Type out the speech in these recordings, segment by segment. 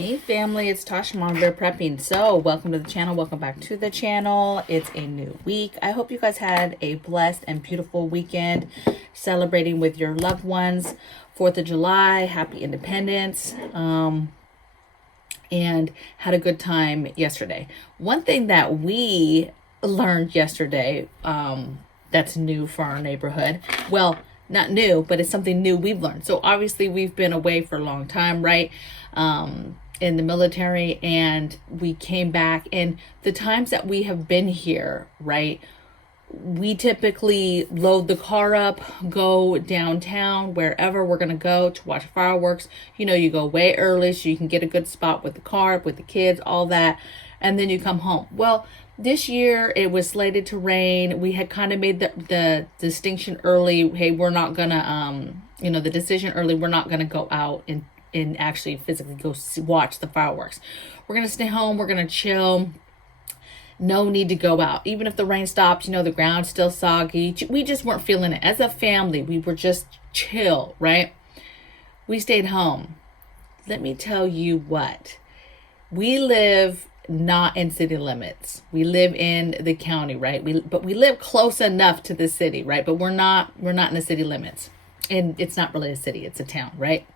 Hey family, it's Tasha MAMABEAR Prepping. So welcome to the channel. Welcome back to the channel. It's a new week. I hope you guys had a blessed and beautiful weekend celebrating with your loved ones. 4th of July, happy Independence, and had a good time yesterday. One thing that we learned yesterday that's new for our neighborhood, well, not new, but it's something new we've learned. So obviously we've been away for a long time, right? In the military, and we came back, and the times that we have been here, right, we typically load the car up, go downtown, wherever we're going to go to watch fireworks. You know, you go way early so you can get a good spot with the car, with the kids, all that, and then you come home. Well, this year it was slated to rain. We had kind of made the distinction early. Hey, we're not gonna, the decision early. We're not gonna go out and actually physically go watch the fireworks. We're gonna stay home. We're gonna chill. No need to go out. Even if the rain stops, the ground's still soggy. We just weren't feeling it. As a family, we were just chill, right? We stayed home. Let me tell you what. We live not in city limits. We live in the county, right? But we live close enough to the city, right? But we're not in the city limits. And it's not really a city, it's a town, right?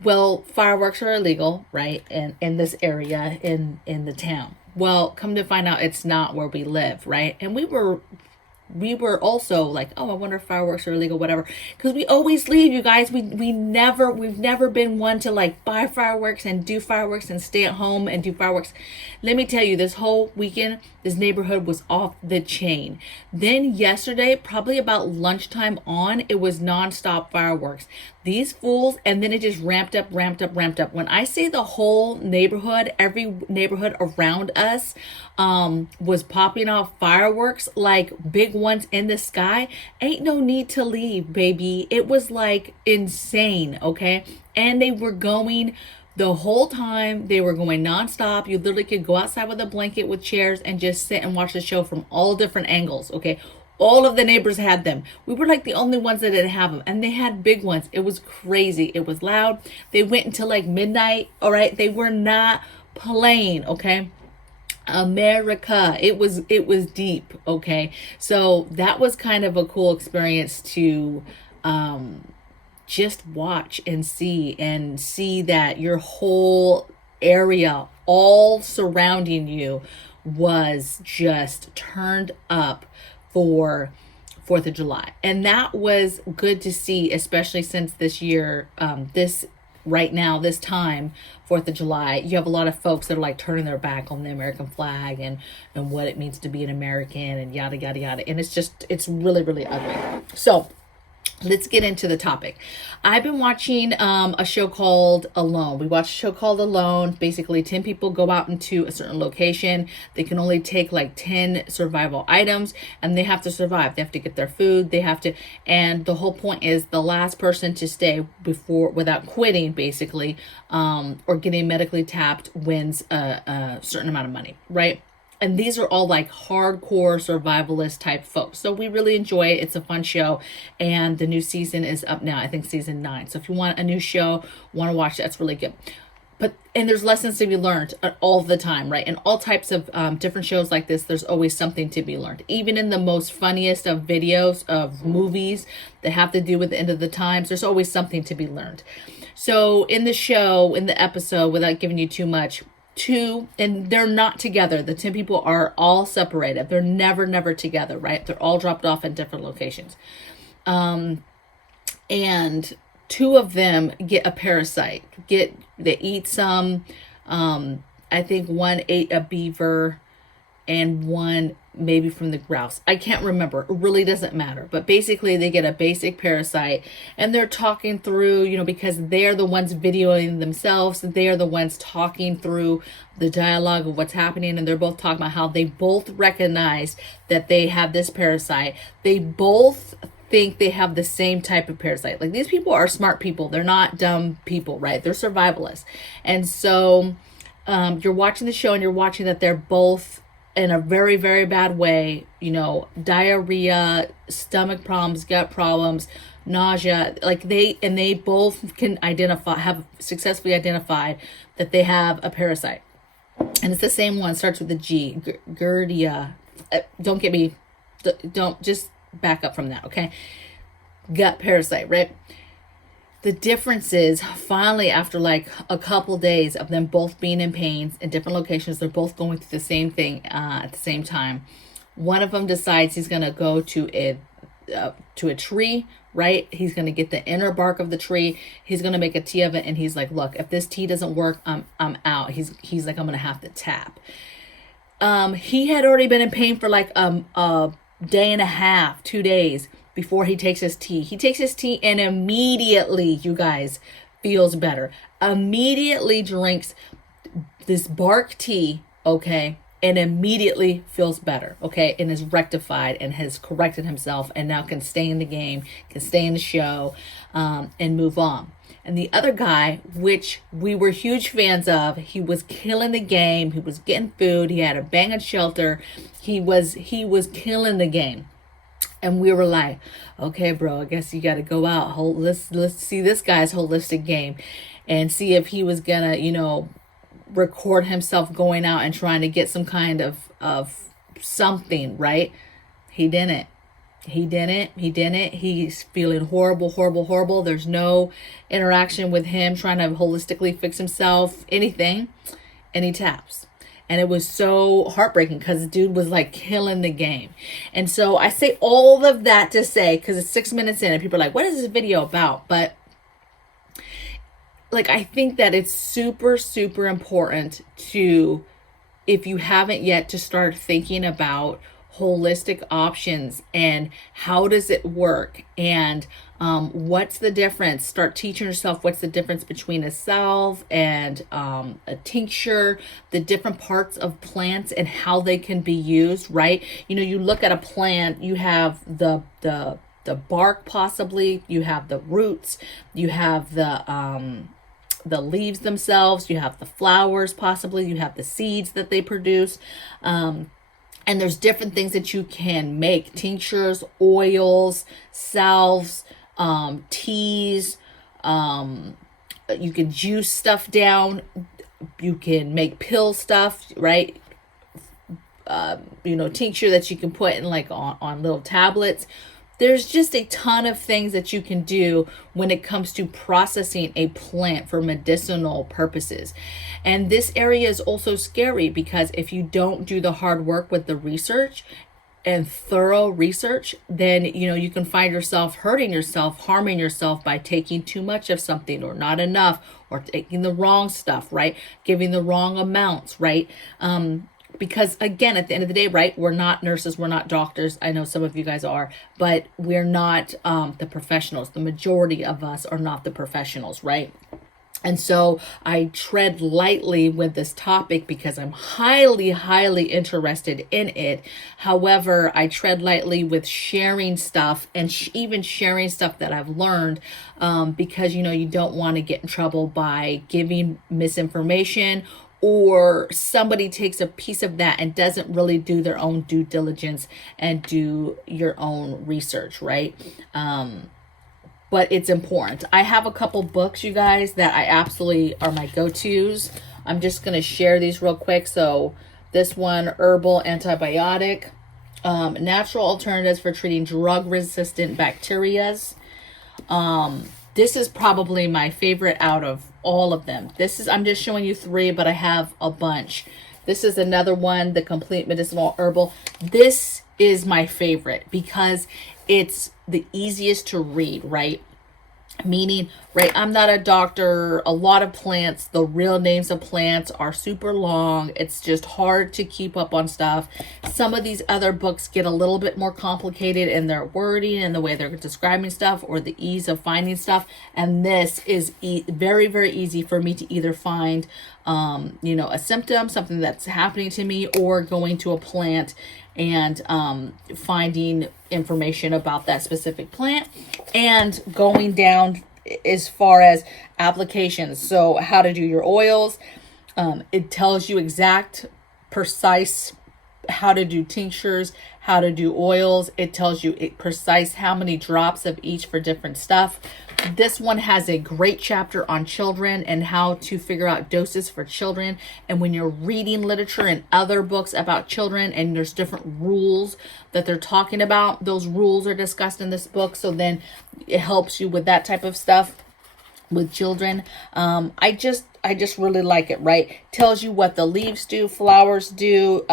Well, fireworks are illegal, right? In this area in the town. Well, come to find out it's not where we live, right? And we were also like, oh, I wonder if fireworks are illegal, whatever. Because we always leave, you guys. We've never been one to like buy fireworks and do fireworks and stay at home and do fireworks. Let me tell you, this whole weekend, this neighborhood was off the chain. Then yesterday, probably about lunchtime on, it was nonstop fireworks. These fools, and then it just ramped up. When I say the whole neighborhood, every neighborhood around us was popping off fireworks, like big ones in the sky. Ain't no need to leave, baby. It was like insane, okay? And they were going the whole time. They were going nonstop. You literally could go outside with a blanket with chairs and just sit and watch the show from all different angles, okay? All of the neighbors had them. We were like the only ones that didn't have them. And they had big ones. It was crazy. It was loud. They went until like midnight, all right? They were not playing, okay? America. It was deep, okay? So that was kind of a cool experience to just watch and see that your whole area, all surrounding you, was just turned up for 4th of July. And that was good to see, especially since this year, right now, this time, 4th of July, you have a lot of folks that are like turning their back on the American flag and what it means to be an American and yada, yada, yada. And it's really, really ugly. So let's get into the topic. I've been watching a show called Alone. We watched a show called Alone. Basically, 10 people go out into a certain location. They can only take like 10 survival items, and they have to survive. They have to get their food. And the whole point is the last person to stay without quitting, basically, or getting medically tapped wins a certain amount of money, right? And these are all like hardcore survivalist type folks. So we really enjoy it. It's a fun show. And the new season is up now. I think season 9. So if you want a new show, want to watch, that's really good. And there's lessons to be learned all the time, right? And all types of different shows like this, there's always something to be learned. Even in the most funniest of videos, of movies that have to do with the end of the times, there's always something to be learned. So in the show, in the episode, without giving you too much, and they're not together. The 10 people are all separated. They're never together, right? They're all dropped off in different locations. And 2 of them get a parasite. They eat some. I think 1 ate a beaver and 1 maybe from the grouse. I can't remember. It really doesn't matter. But basically they get a basic parasite, and they're talking through, because they're the ones videoing themselves. They are the ones talking through the dialogue of what's happening. And they're both talking about how they both recognize that they have this parasite. They both think they have the same type of parasite. Like, these people are smart people. They're not dumb people, right? They're survivalists. And so you're watching the show and you're watching that they're both in a very, very bad way, diarrhea, stomach problems, gut problems, nausea. Like they both can have successfully identified that they have a parasite. And it's the same one, starts with a G, Giardia. Don't get me, don't, just back up from that, okay? Gut parasite, right? The difference is, finally, after like a couple days of them both being in pain in different locations, they're both going through the same thing at the same time. One of them decides he's going to go to a tree, right? He's going to get the inner bark of the tree. He's going to make a tea of it. And he's like, look, if this tea doesn't work, I'm out. He's like, I'm going to have to tap. He had already been in pain for like a day and a half, 2 days before he takes his tea. He takes his tea and immediately, you guys, feels better. Immediately drinks this bark tea, okay, and immediately feels better, okay, and is rectified and has corrected himself and now can stay in the game, can stay in the show, and move on. And the other guy, which we were huge fans of, he was killing the game. He was getting food. He had a banging shelter. He was killing the game. And we were like, okay, bro, I guess you got to go out. Let's see this guy's holistic game and see if he was going to, record himself going out and trying to get some kind of something, right? He didn't. He's feeling horrible. There's no interaction with him trying to holistically fix himself, anything. And he taps. And it was so heartbreaking because the dude was like killing the game. And so I say all of that to say, because it's 6 minutes in and people are like, what is this video about? But like, I think that it's super, super important to, if you haven't yet, to start thinking about holistic options and how does it work and what's the difference. Start teaching yourself what's the difference between a salve and a tincture, the different parts of plants and how they can be used, right? You look at a plant, you have the bark, possibly, you have the roots, you have the leaves themselves, you have the flowers, possibly, you have the seeds that they produce, and there's different things that you can make: tinctures, oils, salves, teas. You can juice stuff down. You can make pill stuff, right? Tincture that you can put in like on little tablets. There's just a ton of things that you can do when it comes to processing a plant for medicinal purposes. And this area is also scary because if you don't do the hard work with the research and thorough research, then, you can find yourself hurting yourself, harming yourself by taking too much of something or not enough, or taking the wrong stuff, right? Giving the wrong amounts, right? Because again, at the end of the day, right, we're not nurses, we're not doctors. I know some of you guys are, but we're not the professionals. The majority of us are not the professionals, right? And so I tread lightly with this topic because I'm highly, highly interested in it. However, I tread lightly with sharing stuff and even sharing stuff that I've learned because, you don't want to get in trouble by giving misinformation, or somebody takes a piece of that and doesn't really do their own due diligence and do your own research, right? But it's important. I have a couple books, you guys, that I absolutely are my go-tos. I'm just going to share these real quick. So this one, Herbal Antibiotic, Natural Alternatives for Treating Drug-Resistant Bacterias. This is probably my favorite out of all of them. I'm just showing you 3, but I have a bunch. This is another one, the Complete Medicinal Herbal. This is my favorite because it's the easiest to read, right? Meaning, right, I'm not a doctor. A lot of plants, the real names of plants are super long. It's just hard to keep up on stuff. Some of these other books get a little bit more complicated in their wording and the way they're describing stuff or the ease of finding stuff. And this is very, very easy for me to either find, a symptom, something that's happening to me, or going to a plant and finding information about that specific plant and going down as far as applications. So how to do your oils. It tells you exact, precise how to do tinctures, how to do oils. It tells you precise how many drops of each for different stuff. This one has a great chapter on children and how to figure out doses for children. And when you're reading literature and other books about children and there's different rules that they're talking about, those rules are discussed in this book. So then it helps you with that type of stuff with children. I just really like it, right? Tells you what the leaves do, flowers do,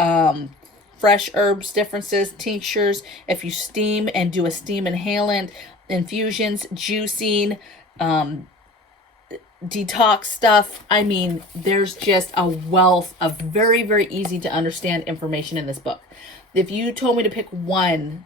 fresh herbs differences, tinctures, if you steam and do a steam inhalant, infusions, juicing, detox stuff. I mean, there's just a wealth of very, very easy to understand information in this book. If you told me to pick one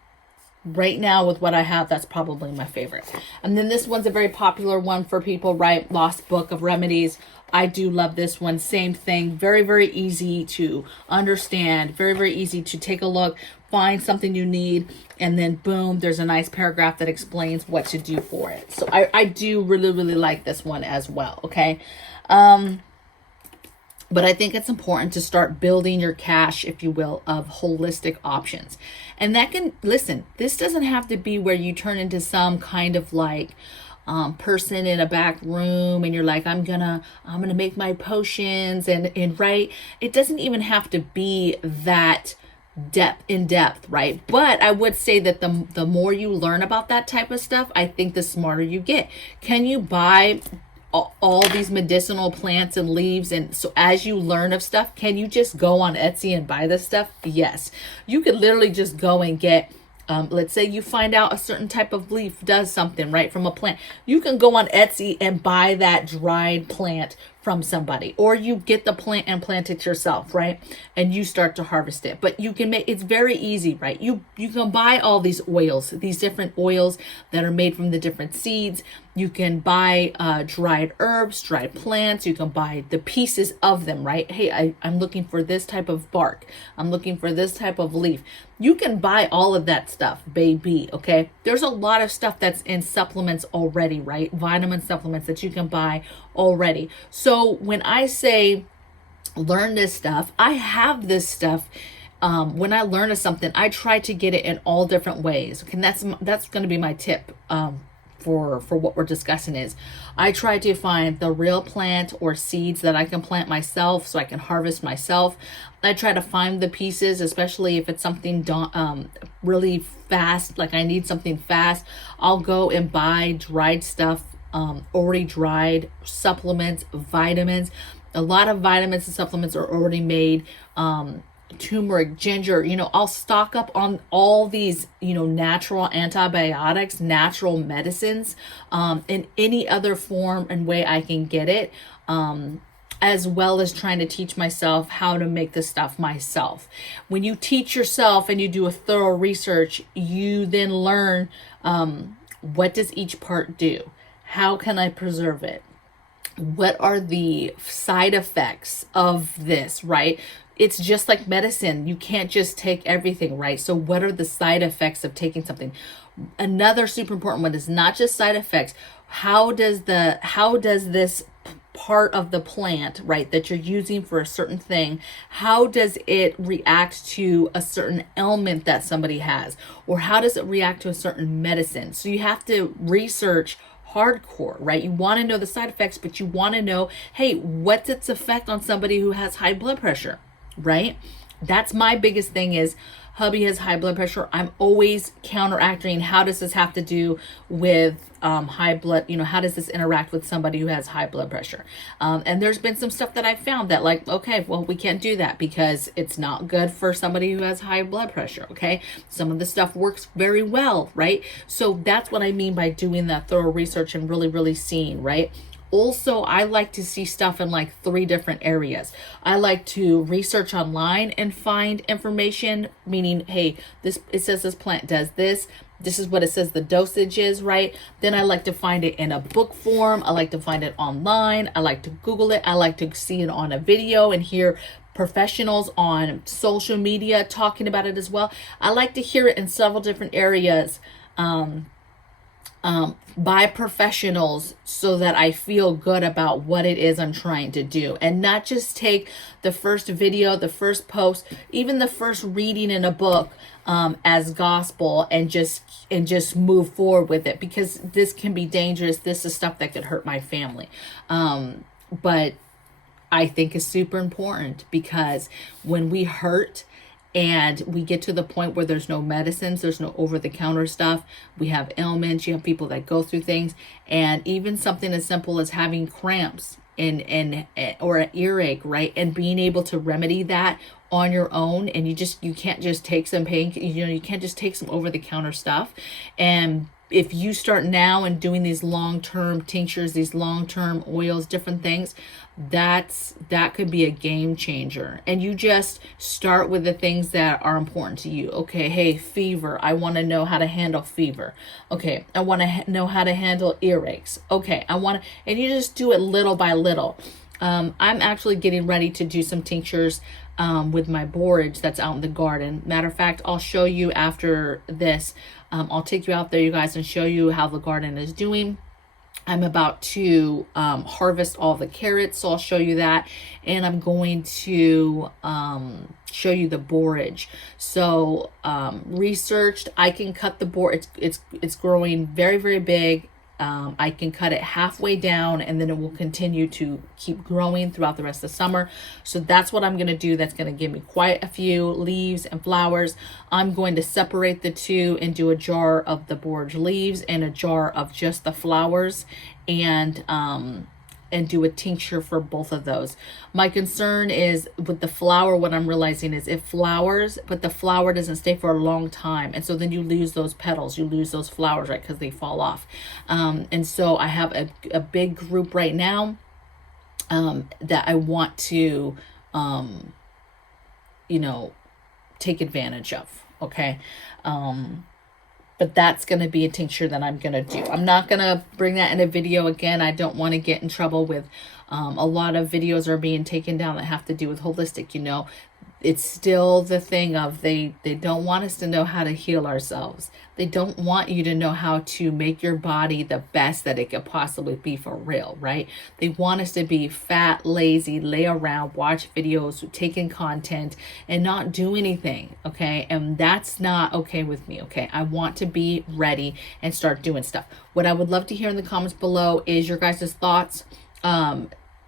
right now with what I have, that's probably my favorite. And then this one's a very popular one for people, right? Lost Book of Remedies. I do love this one. Same thing. Very, very easy to understand. Very, very easy to take a look, find something you need, and then boom, there's a nice paragraph that explains what to do for it. So I do really, really like this one as well. Okay. But I think it's important to start building your cache, if you will, of holistic options. And that can, listen, this doesn't have to be where you turn into some kind of like person in a back room and you're like, I'm gonna make my potions and right. It doesn't even have to be that in depth, right? But I would say that the more you learn about that type of stuff, I think the smarter you get. Can you buy all these medicinal plants and leaves? And so as you learn of stuff, can you just go on Etsy and buy this stuff? Yes. You could literally just go and get, let's say you find out a certain type of leaf does something, right, from a plant. You can go on Etsy and buy that dried plant from somebody, or you get the plant and plant it yourself, right? And you start to harvest it. But you can make, it's very easy, right? You can buy all these oils, these different oils that are made from the different seeds. You can buy dried herbs, dried plants. You can buy the pieces of them, right? Hey, I'm looking for this type of bark. I'm looking for this type of leaf. You can buy all of that stuff, baby, okay? There's a lot of stuff that's in supplements already, right? Vitamin supplements that you can buy already. So when I say learn this stuff, I have this stuff. When I learn of something, I try to get it in all different ways. Okay, and that's going to be my tip for what we're discussing is I try to find the real plant or seeds that I can plant myself so I can harvest myself. I try to find the pieces, especially if it's something really fast, like I need something fast. I'll go and buy dried stuff, already dried supplements, vitamins. A lot of vitamins and supplements are already made. Turmeric, ginger, I'll stock up on all these, natural antibiotics, natural medicines, in any other form and way I can get it, as well as trying to teach myself how to make this stuff myself. When you teach yourself and you do a thorough research, you then learn, what does each part do? How can I preserve it? What are the side effects of this, right? It's just like medicine. You can't just take everything, right? So what are the side effects of taking something? Another super important one is not just side effects. How does this part of the plant, right, that you're using for a certain thing, how does it react to a certain ailment that somebody has? Or how does it react to a certain medicine? So you have to research hardcore, right? You want to know the side effects, but you want to know, hey, what's its effect on somebody who has high blood pressure? Right? That's my biggest thing is hubby has high blood pressure. I'm always counteracting. How does this have to do with high blood? How does this interact with somebody who has high blood pressure? And there's been some stuff that I found that like, okay, well, we can't do that because it's not good for somebody who has high blood pressure. Okay. Some of the stuff works very well. Right. So that's what I mean by doing that thorough research and really, really seeing, right? Also, I like to see stuff in like 3 different areas. I like to research online and find information, meaning, hey, it says this plant does this. This is what it says the dosage is, right? Then I like to find it in a book form. I like to find it online. I like to Google it. I like to see it on a video and hear professionals on social media talking about it as well. I like to hear it in several different areas. by professionals so that I feel good about what it is I'm trying to do, and not just take the first video, the first post, even the first reading in a book as gospel and just move forward with it, because this can be dangerous. This is stuff that could hurt my family. But I think is super important, because when we hurt and we get to the point where there's no medicines, there's no over-the-counter stuff, we have ailments, you have people that go through things, and even something as simple as having cramps and or an earache, right? And being able to remedy that on your own, and you can't just take some pain, you can't just take some over-the-counter stuff. And if you start now and doing these long-term tinctures, these long-term oils, different things, that could be a game changer. And you just start with the things that are important to you. Okay, hey, fever, I want to know how to handle fever. Okay, I want to know how to handle earaches. Okay, and you just do it little by little. I'm actually getting ready to do some tinctures with my borage that's out in the garden. Matter of fact, I'll show you after this. I'll take you out there, you guys, and show you how the garden is doing. I'm about to harvest all the carrots, so I'll show you that. And I'm going to show you the borage. So researched, I can cut the borage. It's growing very, very big. I can cut it halfway down, and then it will continue to keep growing throughout the rest of the summer. So that's what I'm going to do. That's going to give me quite a few leaves and flowers. I'm going to separate the two and do a jar of the borage leaves and a jar of just the flowers, and do a tincture for both of those. My concern is with the flower, what I'm realizing is it flowers, but the flower doesn't stay for a long time. And so then you lose those petals, you lose those flowers, right? Because they fall off. And so I have a big group right now that I want to, take advantage of. Okay. But that's going to be a tincture that I'm going to do. I'm not going to bring that in a video again. I don't want to get in trouble with a lot of videos are being taken down that have to do with holistic. It's still the thing of they don't want us to know how to heal ourselves. They don't want you to know how to make your body the best that it could possibly be for real, right? They want us to be fat, lazy, lay around, watch videos, take in content, and not do anything, okay? And that's not okay with me, okay? I want to be ready and start doing stuff. What I would love to hear in the comments below is your guys' thoughts.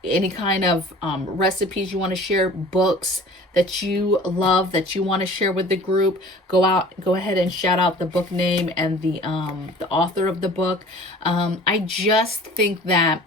Any kind of recipes you want to share, books that you love that you want to share with the group. Go ahead and shout out the book name and the author of the book. I just think that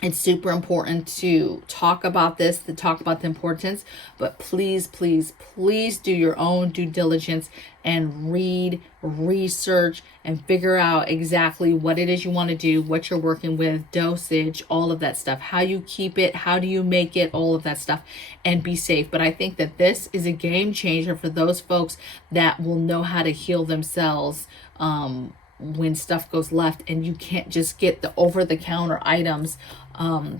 it's super important to talk about this, to talk about the importance, but please, please, please do your own due diligence and read, research, and figure out exactly what it is you want to do, what you're working with, dosage, all of that stuff, how you keep it, how do you make it, all of that stuff, and be safe. But I think that this is a game changer for those folks that will know how to heal themselves when stuff goes left, and you can't just get the over-the-counter items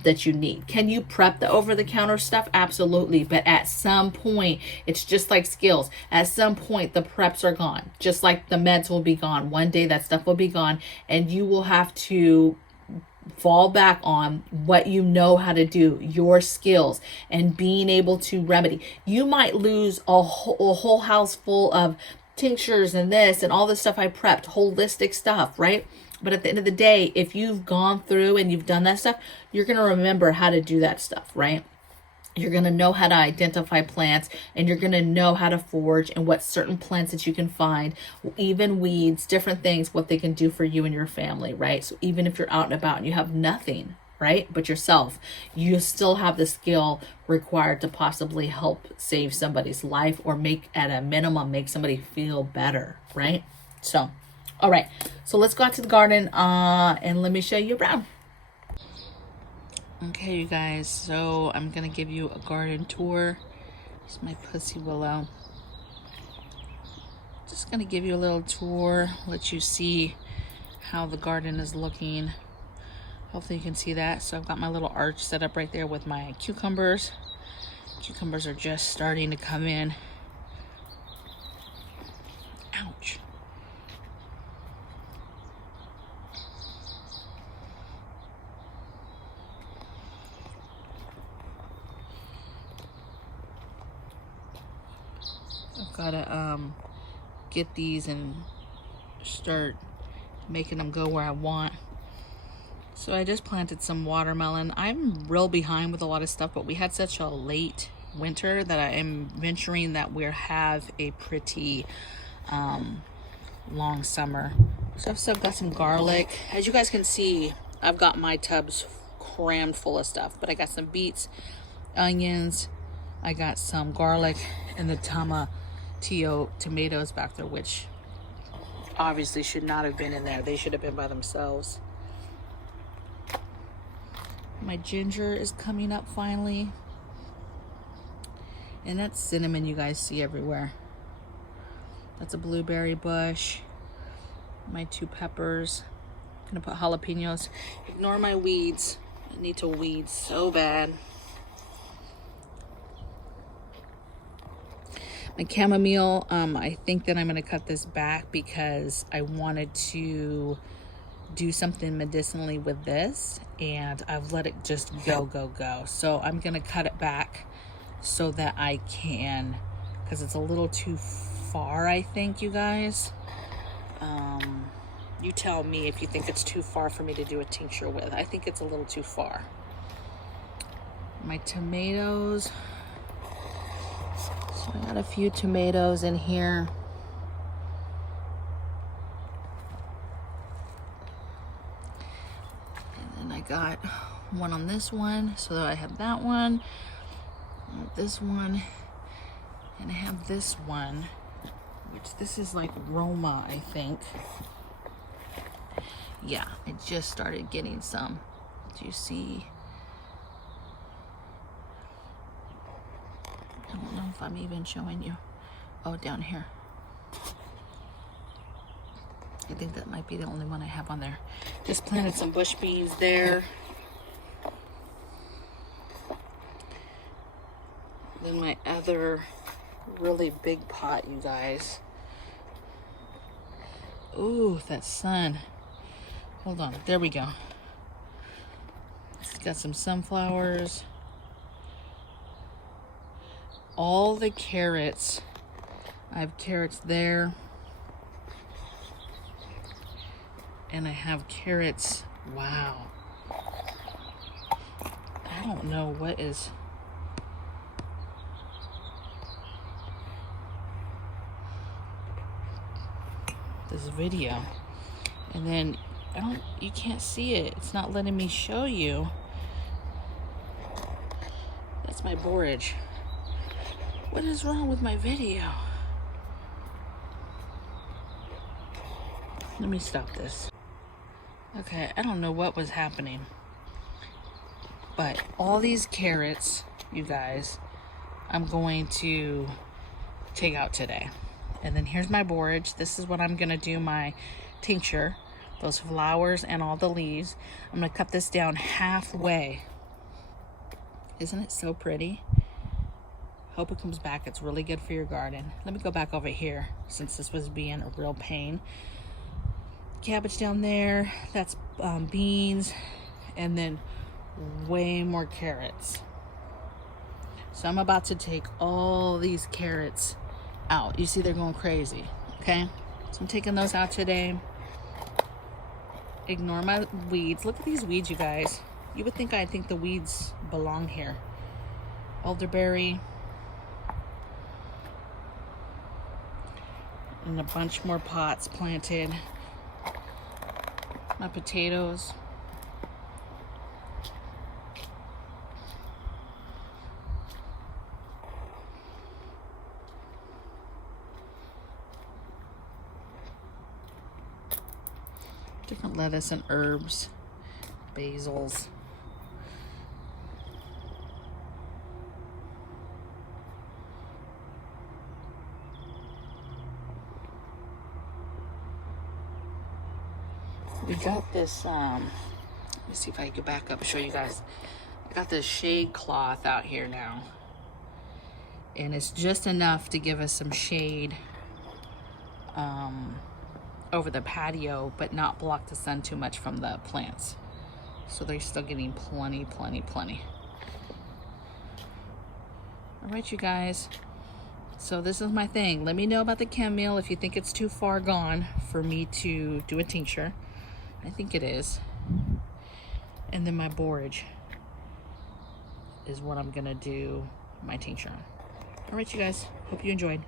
that you need. Can you prep the over-the-counter stuff? Absolutely. But at some point, it's just like skills. At some point, the preps are gone. Just like the meds will be gone. One day, that stuff will be gone, and you will have to fall back on what you know how to do, your skills, and being able to remedy. You might lose a whole house full of tinctures and this and all this stuff I prepped, holistic stuff, right? But at the end of the day, if you've gone through and you've done that stuff, you're going to remember how to do that stuff, right? You're going to know how to identify plants, and you're going to know how to forage and what certain plants that you can find, even weeds, different things, what they can do for you and your family, right? So even if you're out and about and you have nothing, right, but yourself, you still have the skill required to possibly help save somebody's life, or at a minimum, make somebody feel better, right? So, all right, so let's go out to the garden and let me show you around. Okay, you guys, so I'm gonna give you a garden tour. It's my pussy willow. Just gonna give you a little tour, let you see how the garden is looking. Hopefully you can see that. So I've got my little arch set up right there with my cucumbers. Cucumbers are just starting to come in. Ouch. gotta get these and start making them go where I want. So I just planted some watermelon. I'm real behind with a lot of stuff, but we had such a late winter that I am venturing that we'll have a pretty long summer. So I've still got some garlic. As you guys can see, I've got my tubs crammed full of stuff, but I got some beets, onions, I got some garlic, and the tomatillo tomatoes back there, which obviously should not have been in there. They should have been by themselves. My ginger is coming up finally. And that's cinnamon you guys see everywhere. That's a blueberry bush. My 2 peppers. I'm gonna put jalapenos. Ignore my weeds. I need to weed so bad. My chamomile, I think that I'm gonna cut this back because I wanted to do something medicinally with this, and I've let it just go. So I'm gonna cut it back so that I can, because it's a little too far, I think, you guys. You tell me if you think it's too far for me to do a tincture with. I think it's a little too far. My tomatoes. So I got a few tomatoes in here. And then I got one on this one, so I have that one, this one, and I have this one, which this is like Roma, I think. Yeah, I just started getting some. Do you see? I don't know if I'm even showing you. Oh, down here. I think that might be the only one I have on there. Just planted some bush beans there. Then my other really big pot, you guys. Ooh, that sun. Hold on, there we go. It's got some sunflowers. All the carrots. I have carrots there. And I have carrots. Wow. I don't know what is. This video. And then you can't see it. It's not letting me show you. That's my borage. What is wrong with my video? Let me stop this. Okay, I don't know what was happening. But all these carrots, you guys, I'm going to take out today. And then here's my borage. This is what I'm gonna do my tincture. Those flowers and all the leaves. I'm gonna cut this down halfway. Isn't it so pretty? Hope it comes back. It's really good for your garden. Let me go back over here since this was being a real pain. Cabbage down there. That's beans. And then way more carrots. So I'm about to take all these carrots out. You see they're going crazy. Okay? So I'm taking those out today. Ignore my weeds. Look at these weeds, you guys. You would think the weeds belong here. Elderberry. And a bunch more pots planted. My potatoes. Different lettuce and herbs, basils. We got this, let me see if I can get back up and show you guys. I got this shade cloth out here now. And it's just enough to give us some shade over the patio, but not block the sun too much from the plants. So they're still getting plenty. All right, you guys. So this is my thing. Let me know about the chamomile if you think it's too far gone for me to do a tincture. I think it is. And then my borage is what I'm gonna do my tincture on. All right, you guys, hope you enjoyed.